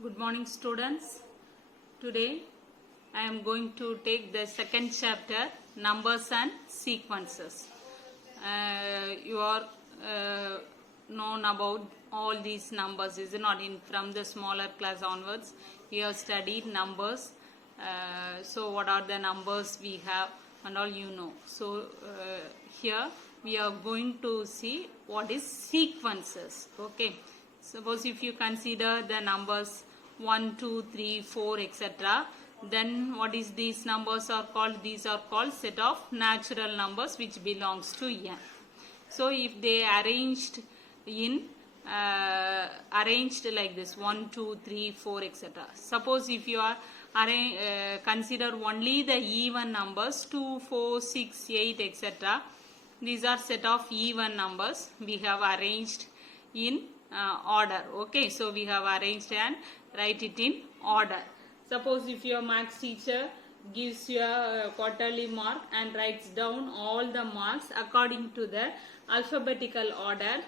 Good morning, students. Today I am going to take the second chapter, numbers and sequences. You are known about all these numbers, is it not? From the smaller class onwards, we have studied numbers. So what are the numbers we have and all you know. So here we are going to see what is sequences. Okay. Suppose if you consider the numbers 1, 2, 3, 4, etc. Then what is these numbers are called? These are called set of natural numbers which belongs to n. So if they arranged like this 1, 2, 3, 4, etc. Suppose if you are consider only the even numbers 2, 4, 6, 8, etc. These are set of even numbers we have arranged in order. Okay, so we have arranged and write it in order. Suppose if your maths teacher gives you a quarterly mark and writes down all the marks according to the alphabetical order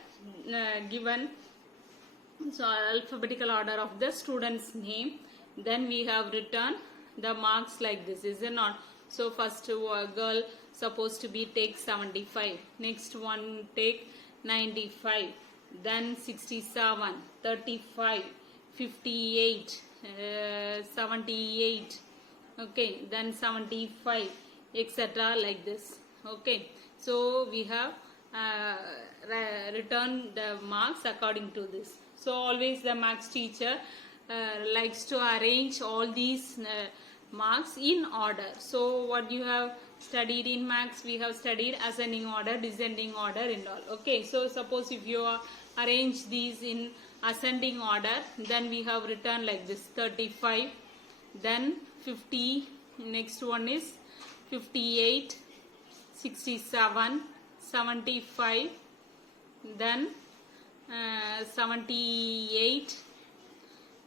given, so alphabetical order of the student's name, then we have written the marks like this, is it not? So first girl supposed to be take 75, next one take 95, then 67, 35, 58, 78, okay, then 75, etc. like this. Okay, so we have written the marks according to this. So always the maths teacher likes to arrange all these marks in order. So what you have studied in maths, we have studied ascending order, descending order and all. Okay, so suppose if you arrange these in ascending order, then we have written like this 35, then 50, next one is 58, 67, 75, then 78,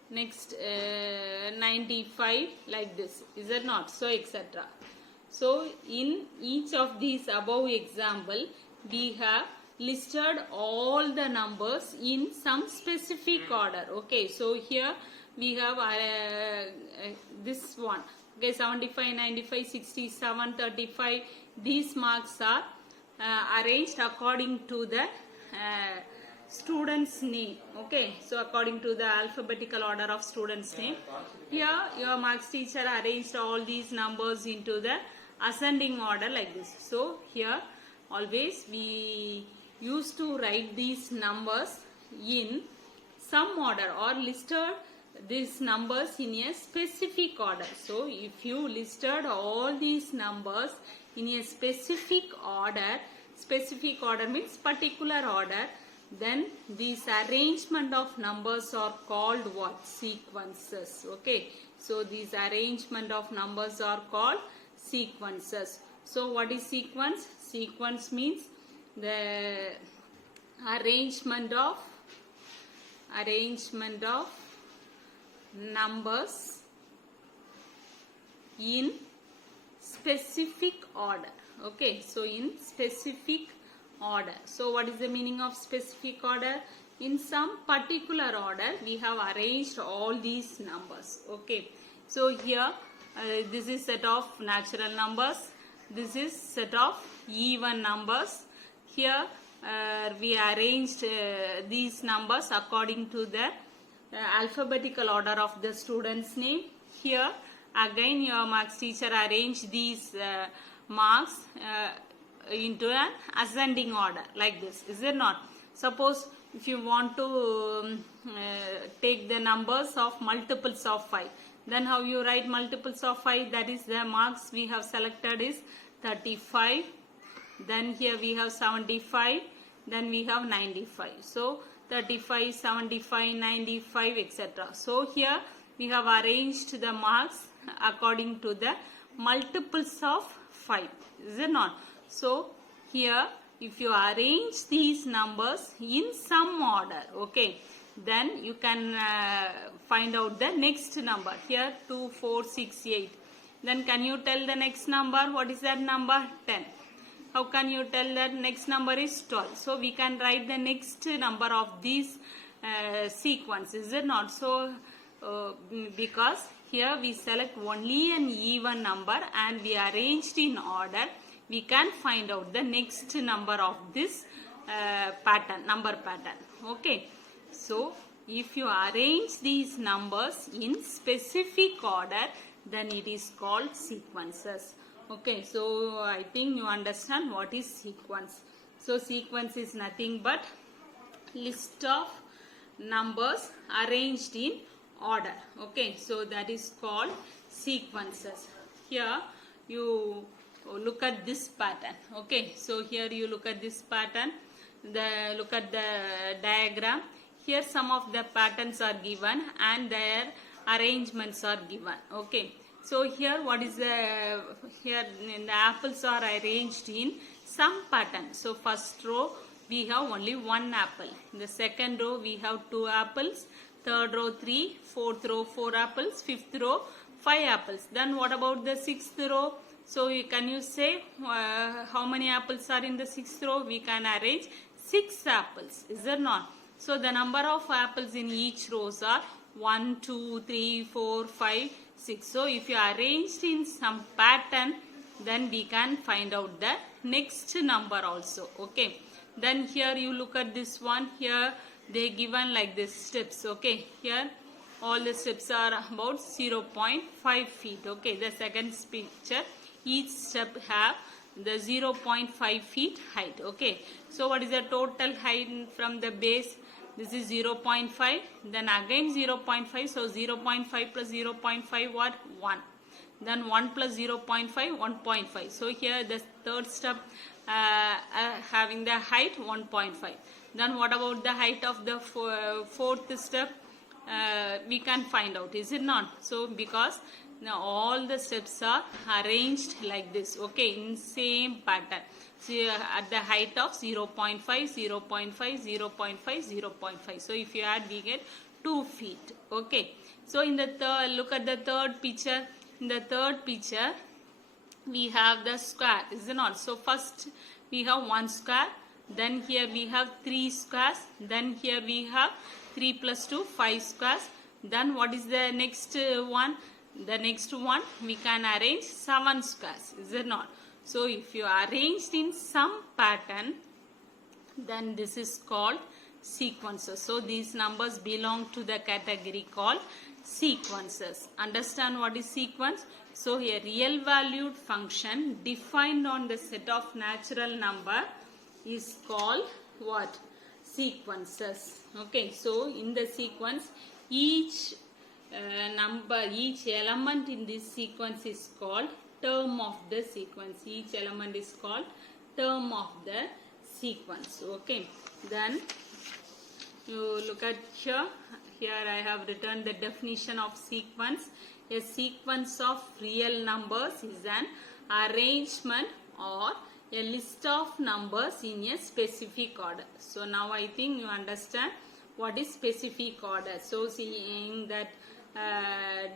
next 95, like this, is it not? So etc. So in each of these above example, we have listed all the numbers in some specific order. Okay, so here we have this one. Okay, 75, 95, 67, 35. These marks are arranged according to the student's name. Okay, so according to the alphabetical order of student's name. Here your marks teacher arranged all these numbers into the ascending order like this. So here always we used to write these numbers in some order or listed these numbers in a specific order. So if you listed all these numbers in a specific order means particular order, then this arrangement of numbers are called what? Sequences. Okay, so these arrangement of numbers are called sequences. So what is sequence? Sequence means the arrangement of numbers in specific order. Okay, so in specific order. So what is the meaning of specific order? In some particular order we have arranged all these numbers. Okay, so here this is set of natural numbers, this is set of even numbers. Here we arranged these numbers according to the alphabetical order of the student's name. Here again your marks teacher arranged these marks into an ascending order like this, is it not? Suppose if you want to take the numbers of multiples of 5, then how you write multiples of 5? That is the marks we have selected is 35, then here we have 75, then we have 95. So 35, 75, 95, etc. So here we have arranged the marks according to the multiples of 5, is it not? So here if you arrange these numbers in some order, okay, then you can find out the next number. Here 2, 4, 6, 8. Then can you tell the next number? What is that number? 10. How can you tell that next number is 12? So we can write the next number of these sequence, is it not? So because here we select only an even number and we arranged in order, we can find out the next number of this number pattern. Okay, so if you arrange these numbers in specific order, then it is called sequences. Okay, so I think you understand what is sequence. So sequence is nothing but list of numbers arranged in order. Okay, so that is called sequences. Here you look at this pattern. Okay, so here you look at this pattern, look at the diagram. Here some of the patterns are given and their arrangements are given. Okay, so here what is the, here the apples are arranged in some pattern. So first row we have only one apple. In the second row we have two apples. Third row 3, fourth row 4 apples, fifth row 5 apples. Then what about the sixth row? So can you say how many apples are in the sixth row? We can arrange 6 apples, is there not? So the number of apples in each rows are 1, 2, 3, 4, 5, 6. So if you arranged in some pattern, then we can find out the next number also. Okay. Then here you look at this one. Here they given like this steps. Okay. Here all the steps are about 0.5 feet. Okay. The second picture, each step have the 0.5 feet height. Okay. So what is the total height from the base? This is 0.5. Then again 0.5. So 0.5 plus 0.5 what? 1. Then 1 plus 0.5, 1.5. So here the third step having the height 1.5. Then what about the height of the fourth step? We can find out, is it not? So because now all the steps are arranged like this. Okay, in same pattern. So at the height of 0.5, 0.5, 0.5, 0.5. So if you add, we get 2 feet. Okay. So in the third, look at the third picture. In the third picture, we have the square, is it not? So first we have 1 square. Then here we have 3 squares. Then here we have 3 plus 2, 5 squares. Then what is the next one? The next one we can arrange 7 squares, is it not? So if you arranged in some pattern, then this is called sequences. So these numbers belong to the category called sequences. Understand what is sequence? So a real valued function defined on the set of natural number is called what? Sequences. Okay, so in the sequence, each each element in this sequence is called term of the sequence. Each element is called term of the sequence. Okay, then you look at here. Here I have written the definition of sequence. A sequence of real numbers is an arrangement or a list of numbers in a specific order. So now I think you understand what is specific order. So seeing that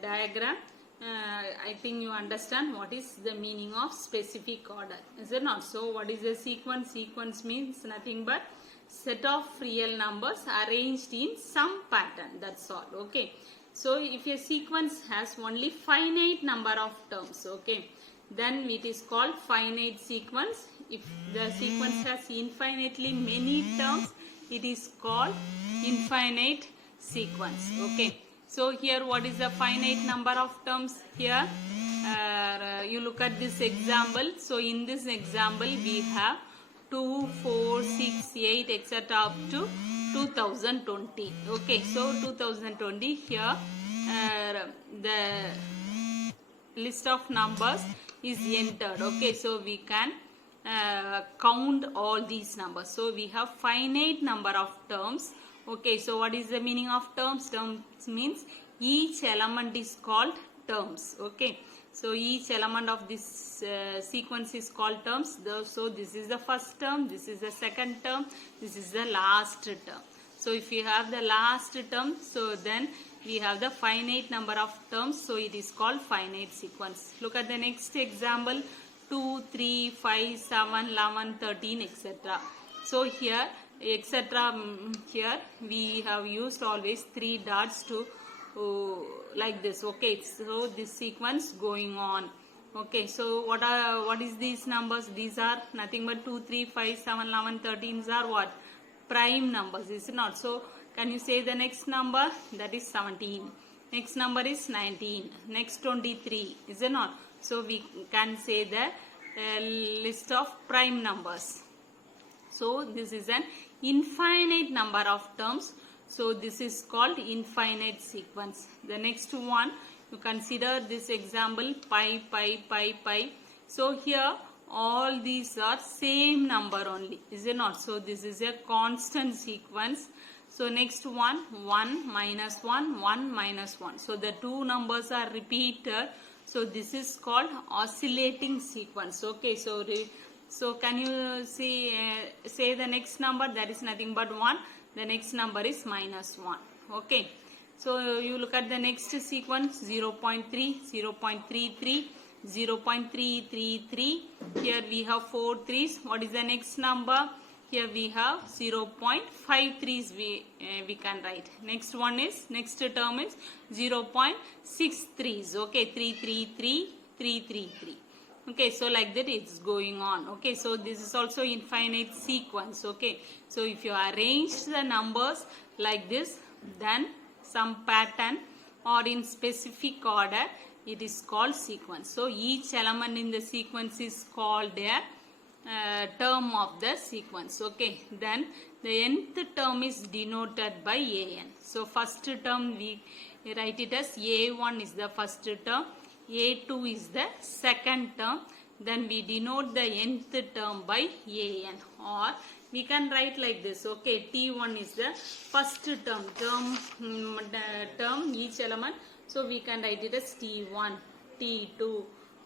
diagram, I think you understand what is the meaning of specific order, is it not? So what is a sequence? Sequence means nothing but set of real numbers arranged in some pattern, that's all. Okay, so if a sequence has only finite number of terms, okay, then it is called finite sequence. If the sequence has infinitely many terms, it is called infinite sequence. Okay, so here what is the finite number of terms? Here you look at this example. So in this example we have 2, 4, 6, 8, etc. up to 2020. Okay, so 2020 here the list of numbers is entered. Okay, so we can count all these numbers. So we have finite number of terms. Okay, so what is the meaning of terms? Terms means each element is called terms. Okay, so each element of this sequence is called terms. So this is the first term, this is the second term, this is the last term. So if you have the last term, so then we have the finite number of terms. So it is called finite sequence. Look at the next example. 2, 3, 5, 7, 11, 13, etc. So here etc. Here we have used always 3 dots to like this. Okay, so this sequence going on. Okay, so what is these numbers? These are nothing but 2, 3, 5, 7, 11, 13s are what? Prime numbers, is it not? So can you say the next number? That is 17. Next number is 19. Next 23, is it not? So we can say the list of prime numbers. So this is an infinite number of terms. So this is called infinite sequence. The next one, you consider this example pi, pi, pi, pi. So here all these are same number only, is it not? So this is a constant sequence. So next one, 1 minus 1, 1 minus 1. So the two numbers are repeated. So this is called oscillating sequence. Okay, so can you see say the next number? That is nothing but 1. The next number is minus 1. Okay, so you look at the next sequence, 0.3, 0.33, 0.333. Here we have 4 3's. What is the next number? Here we have 0.53's we can write. Next term is 0.63's. Okay, 333, 333. Okay, so like that it's going on. Okay, so this is also infinite sequence. Okay, so if you arrange the numbers like this, then some pattern or in specific order, it is called sequence. So each element in the sequence is called a term of the sequence. Okay, then the nth term is denoted by an. So first term we write it as a1 is the first term, a2 is the second term, then we denote the nth term by an, or we can write like this. Okay, t1 is the first term each element, so we can write it as t1, t2,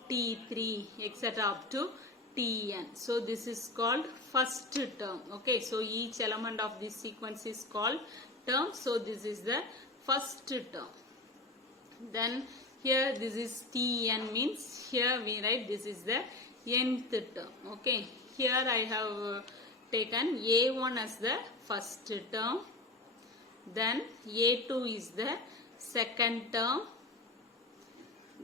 t3, etc. up to tn. So this is called first term. Okay, so each element of this sequence is called term. So this is the first term. Then here this is tn, means here we write this is the nth term. Okay, here I have taken a1 as the first term, then a2 is the second term,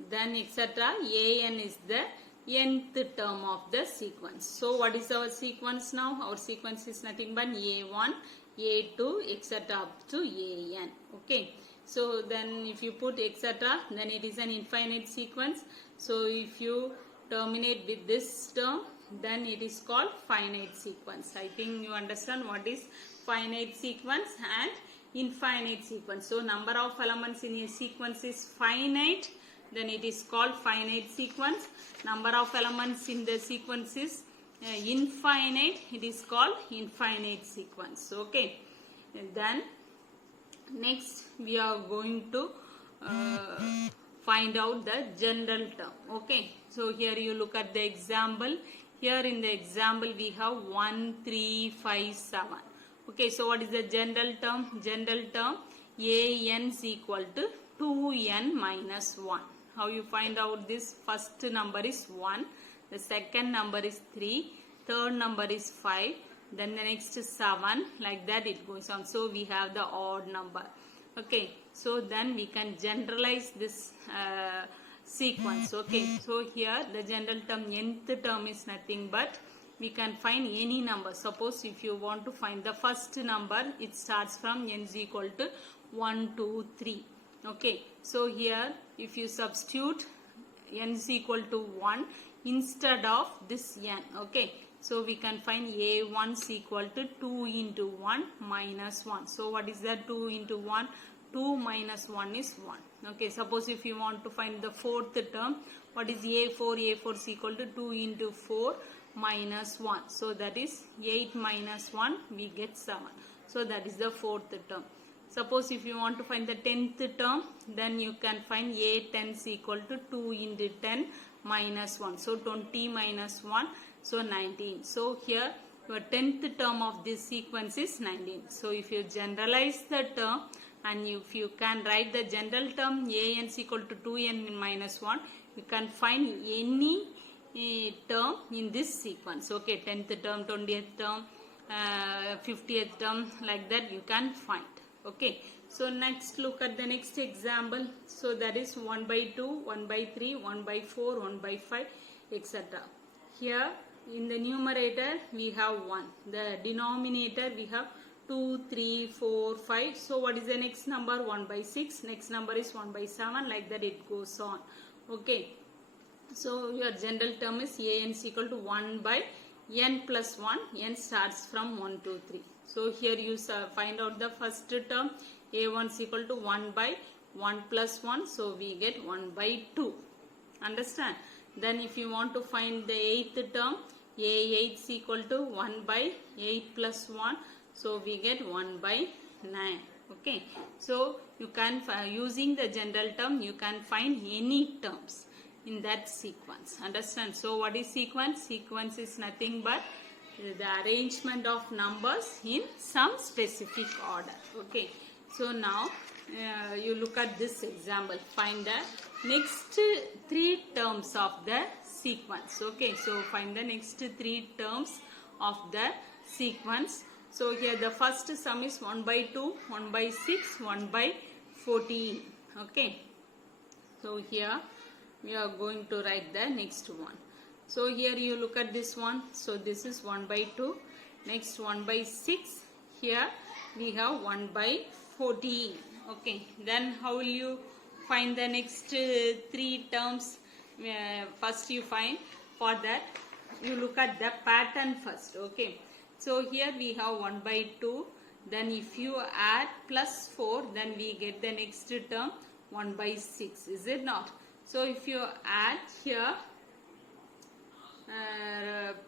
then etc. an is the nth term of the sequence. So what is our sequence now? Our sequence is nothing but a1, a2, etc. up to an. Okay, so then if you put etc., then it is an infinite sequence. So if you terminate with this term, then it is called finite sequence. I think you understand what is finite sequence and infinite sequence. So number of elements in a sequence is finite, then it is called finite sequence. Number of elements in the sequence is infinite, it is called infinite sequence. Okay, and then next we are going to find out the general term. Okay, so here you look at the example. Here in the example we have 1, 3, 5, 7. Okay, so what is the general term? General term an is equal to 2n minus 1. How you find out this? First number is 1, the second number is 3, third number is 5, then the next is 7, like that it goes on. So we have the odd number. Okay, so then we can generalize this sequence. Okay, so here the general term nth term is nothing but we can find any number. Suppose if you want to find the first number, it starts from n is equal to 1, 2, 3. Okay, so here if you substitute n is equal to 1 instead of this n. Okay, so we can find a1 is equal to 2 into 1 minus 1. So what is that? 2 into 1? 2 minus 1 is 1. Okay, suppose if you want to find the fourth term, what is a4? A4 is equal to 2 into 4 minus 1. So that is 8 minus 1, we get 7. So that is the fourth term. Suppose if you want to find the 10th term, then you can find a10 is equal to 2 into 10 minus 1. So 20 minus 1, so 19. So here your 10th term of this sequence is 19. So if you generalize the term and if you can write the general term an is equal to 2n minus 1, you can find any term in this sequence. Okay, 10th term, 20th term, 50th term, like that you can find. Okay, So next look at the next example. So that is 1 by 2, 1 by 3, 1 by 4, 1 by 5, etc. Here in the numerator we have 1. The denominator we have 2, 3, 4, 5. So what is the next number? 1 by 6. Next number is 1 by 7. Like that it goes on. Okay. So your general term is an is equal to 1 by n plus 1. N starts from 1 to 3. So here you find out the first term. A1 is equal to 1 by 1 plus 1. So we get 1 by 2. Understand? Then if you want to find the 8th term, A8 is equal to 1 by 8 plus 1. So we get 1 by 9. Okay. So you can, using the general term, you can find any terms in that sequence. Understand? So what is sequence? Sequence is nothing but the arrangement of numbers in some specific order. Okay. So now you look at this example. Find the next 3 terms of the sequence. Okay. So find the next 3 terms of the sequence. So here the first sum is 1 by 2, 1 by 6, 1 by 14. Okay. So here we are going to write the next one. So here you look at this one. So this is 1 by 2. Next 1 by 6. Here we have 1 by 14. Okay. Then how will you find the next 3 terms? First you find, for that you look at the pattern first. Okay. So here we have 1 by 2. Then if you add plus 4, then we get the next term 1 by 6. Is it not? So if you add here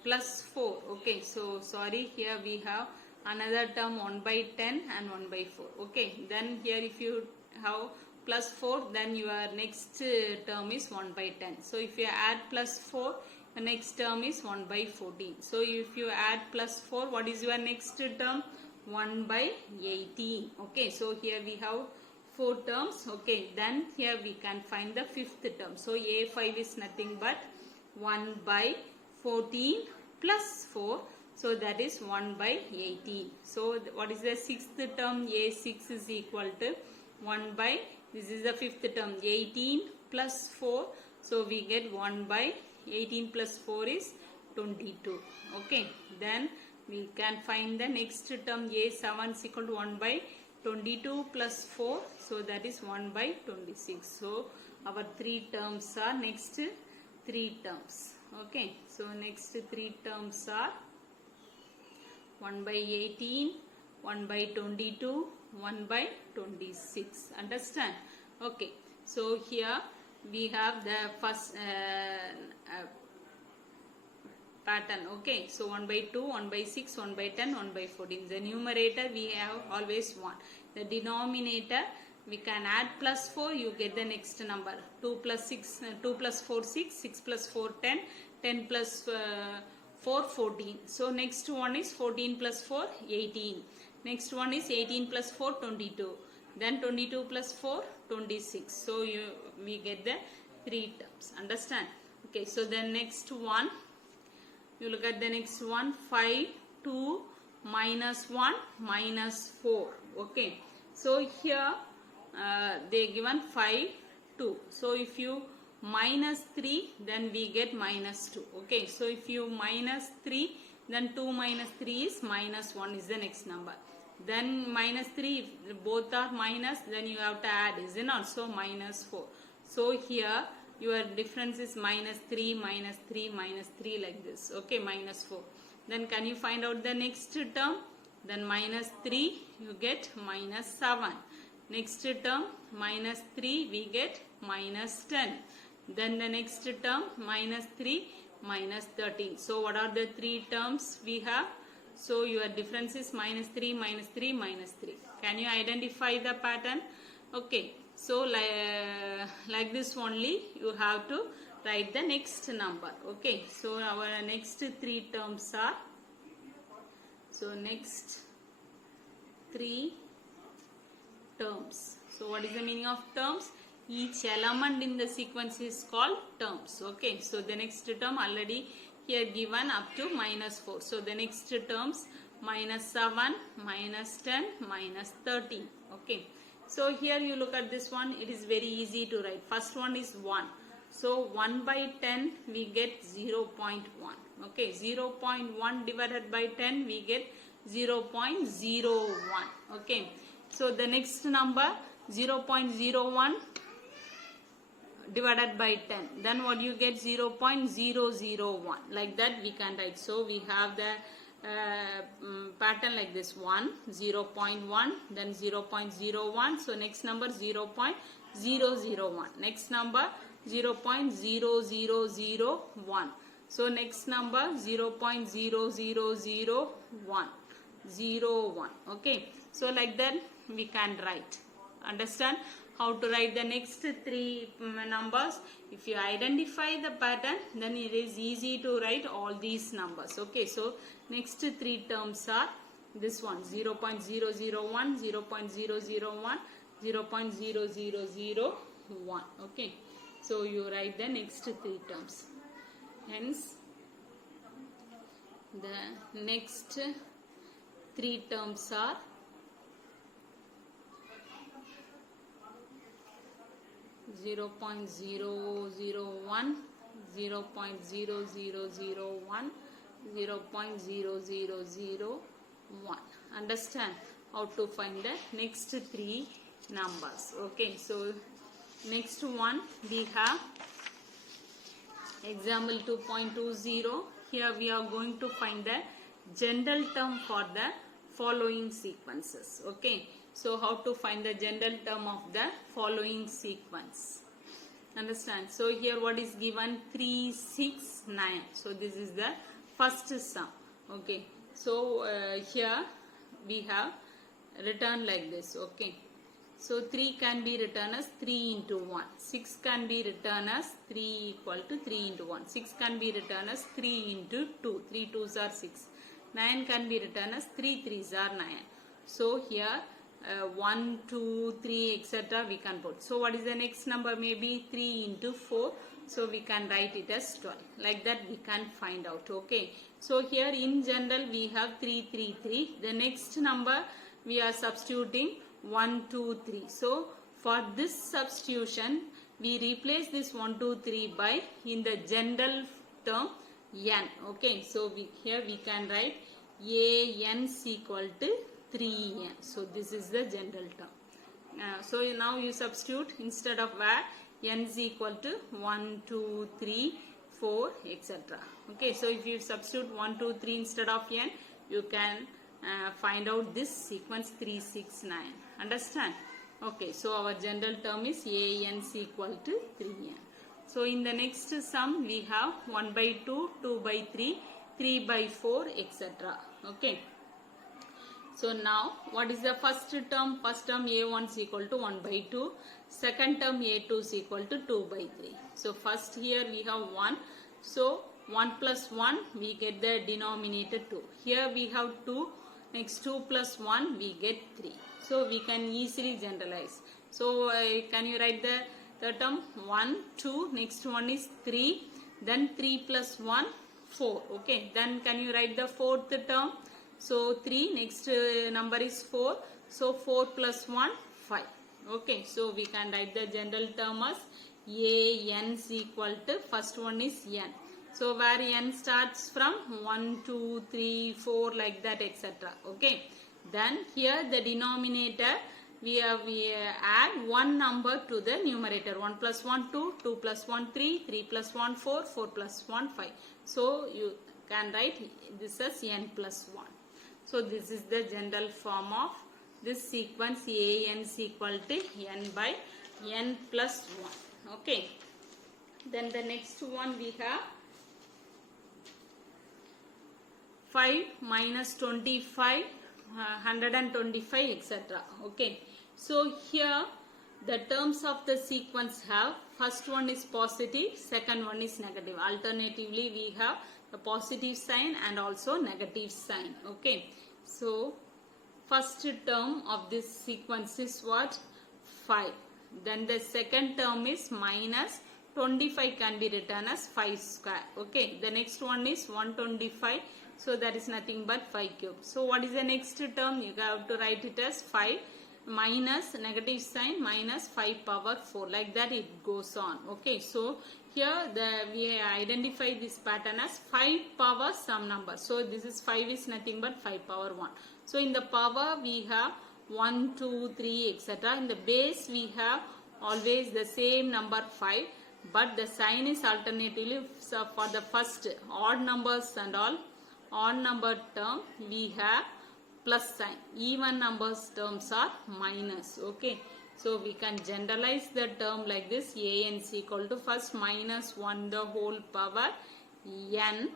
plus 4. Okay. So sorry, here we have another term 1 by 10 and 1 by 4. Okay. Then here if you have plus 4, then your next term is 1 by 10. So if you add plus 4, the next term is 1 by 14. So if you add plus 4, what is your next term? 1 by 18. Okay. So here we have 4 terms. Okay. Then here we can find the 5th term. So A5 is nothing but 1 by 14 plus 4. So that is 1 by 18. So what is the 6th term? A6 is equal to 1 by, this is the 5th term, 18 plus 4. So we get 1 by 18 plus 4 is 22. Okay. Then we can find the next term. A7 is equal to 1 by 22 plus 4. So that is 1 by 26. So our 3 terms are next 3 terms. Okay. So next 3 terms are 1 by 18, 1 by 22, 1 by 26. Understand? Okay. So here we have the first pattern. Okay. So 1 by 2, 1 by 6, 1 by 10, 1 by 14. The numerator we have always 1. The denominator we can add plus 4, you get the next number. 2 plus 6, 2 plus 4, 6, 6 plus 4, 10, 10 plus 4, 14. So next one is 14 plus 4, 18. Next one is 18 plus 4, 22. Then 22 plus 4, 26. So we get the 3 terms. Understand? Okay. So the next one, you look at the next one, 5, 2, minus 1, minus 4. Okay. So here they given 5, 2. So if you minus 3, then we get minus 2. Okay. So if you minus 3, then 2 minus 3 is minus 1 is the next number. Then minus 3, if both are minus, then you have to add, is it not? So minus 4. So here your difference is minus 3, minus 3, minus 3 like this. Okay. Minus 4. Then can you find out the next term? Then minus 3, you get minus 7. Next term, minus 3, we get minus 10. Then the next term, minus 3, minus 13. So what are the 3 terms we have? So your difference is minus 3, minus 3, minus 3. Can you identify the pattern? Okay. So like this only you have to write the next number. Okay. So our next 3 terms are, so next 3 terms. So what is the meaning of terms? Each element in the sequence is called terms. Okay. So the next term already here given up to minus 4. So the next terms minus 7, minus 10, minus 13. Okay. So here you look at this one, it is very easy to write. First one is 1. So 1 by 10 we get 0.1. Okay, 0.1 divided by 10 we get 0.01. Okay, so the next number 0.01 divided by 10, then what you get? 0.001. Like that we can write. So we have the pattern like this: 1, 0.1, then 0.01. So next number 0.001. Next number 0.0001. So next number 0.0001. 01. Okay, so like that we can write. Understand how to write the next three numbers? If you identify the pattern, then it is easy to write all these numbers. Okay, so next three terms are this one: 0.001, 0.001, 0.0001. Okay, so you write the next three terms. Hence, the next three terms are 0.001, 0.0001, 0.0001. Understand how to find the next three numbers. Okay, so next one we have example 2.20. Here we are going to find the general term for the following sequences. Okay, so how to find the general term of the following sequence? Understand? So here what is given? 3, 6, 9. So this is the first sum. Okay, so here we have written like this. Okay, so 3 can be written as 3 into 1. 6 can be written as 3 equal to 3 into 1. 6 can be written as 3 into 2. 3 2s are 6. 9 can be written as 3 3s are 9. So here 1, 2, 3, etc. we can put. So what is the next number? Maybe 3 into 4. So we can write it as 12. Like that we can find out. Okay. So here in general we have 3, 3, 3. The next number we are substituting 1, 2, 3. So for this substitution we replace this 1, 2, 3 by in the general term n. Okay. So here we can write an is equal to 3n. So this is the general term. So now you substitute instead of where n is equal to 1, 2, 3, 4, etc. Okay, so if you substitute 1, 2, 3 instead of n, you can find out this sequence 3, 6, 9. Understand? Okay, so our general term is an is equal to 3n. So in the next sum we have 1 by 2, 2 by 3, 3 by 4, etc. Okay. So now what is the first term? First term a1 is equal to 1 by 2. Second term a2 is equal to 2 by 3. So first here we have 1. So 1 plus 1 we get the denominator 2. Here we have 2. Next 2 plus 1 we get 3. So we can easily generalize. So can you write the third term? 1, 2. Next one is 3. Then 3 plus 1, 4. Okay. Then can you write the fourth term? So 3, next number is 4. So 4 plus 1, 5. Okay, so we can write the general term as an is equal to, first one is n. So where n starts from 1, 2, 3, 4 like that, etc. Okay, then here the denominator we add one number to the numerator. 1 plus 1, 2, 2 plus 1, 3, 3 plus 1, 4, 4 plus 1, 5. So you can write this as n plus 1. So this is the general form of this sequence an is equal to n by n plus 1. Okay. Then the next one we have 5 minus 25, 125, etc. Okay. So here the terms of the sequence have, first one is positive, second one is negative. Alternatively we have the positive sign and also negative sign. Okay, so first term of this sequence is what? 5. Then the second term is minus 25, can be written as 5 square. Okay, the next one is 125, so that is nothing but 5 cube. So what is the next term? You have to write it as 5 minus negative sign minus 5 power 4, like that it goes on. Okay, so here we identify this pattern as 5 power some number. So this is 5 is nothing but 5 power 1. So in the power we have 1, 2, 3, etc. In the base we have always the same number 5, but the sign is alternatively. So for the first odd numbers and all odd number term we have plus sign, even numbers terms are minus. Okay, so we can generalize the term like this: an is equal to first minus 1 the whole power n.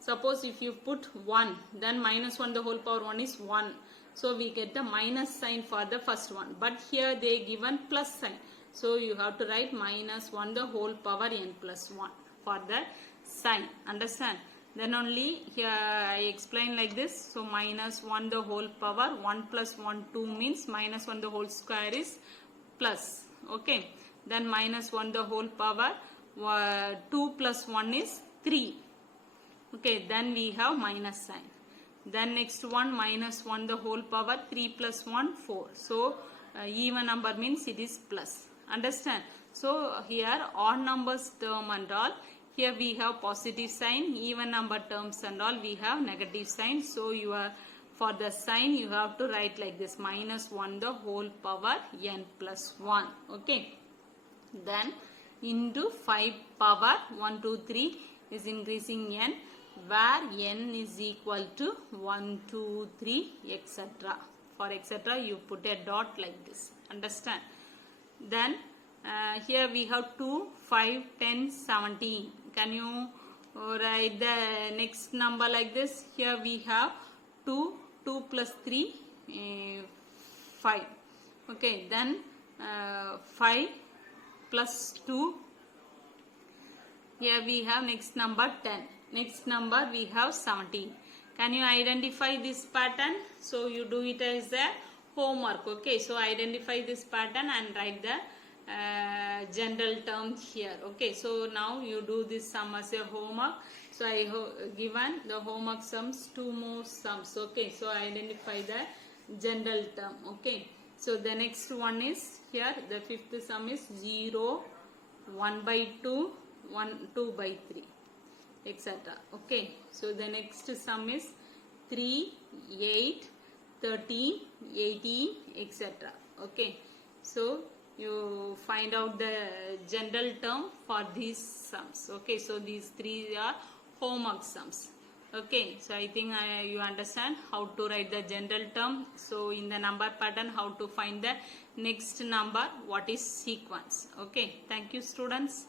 Suppose if you put 1, then minus 1 the whole power 1 is 1. So we get the minus sign for the first one. But here they given plus sign. So you have to write minus 1 the whole power n plus 1 for the sign. Understand? Then only here I explain like this. So minus 1 the whole power 1 plus 1 2 means minus 1 the whole square is plus. Okay. Then minus 1 the whole power 2 plus 1 is 3. Okay, then we have minus sign. Then next one minus 1 the whole power 3 plus 1 4. So even number means it is plus. Understand? So here odd numbers term and all, here we have positive sign, even number terms and all we have negative sign. So you are, for the sign you have to write like this: minus 1 the whole power n plus 1. Okay. Then into 5 power 1, 2, 3 is increasing n, where n is equal to 1, 2, 3, etc. For etc. you put a dot like this. Understand? Then here we have 2, 5, 10, 17. Can you write the next number like this? Here we have 2, 2 plus 3, 5. Okay, then 5 plus 2. Here we have next number 10. Next number we have 17. Can you identify this pattern? So you do it as a homework. Okay, so identify this pattern and write the general term here. Okay, so now you do this sum as a homework. So I have given the homework sums, 2 more sums. Okay, so identify the general term. Okay, so the next one is here, the fifth sum is 0, 1 by 2, 2 by 3, etc. Okay, so the next sum is 3, 8, 13, 18, etc. Okay, so you find out the general term for these sums. Okay, so these 3 are homework sums. Okay, so I think you understand how to write the general term. So in the number pattern, how to find the next number, what is sequence. Okay, thank you students.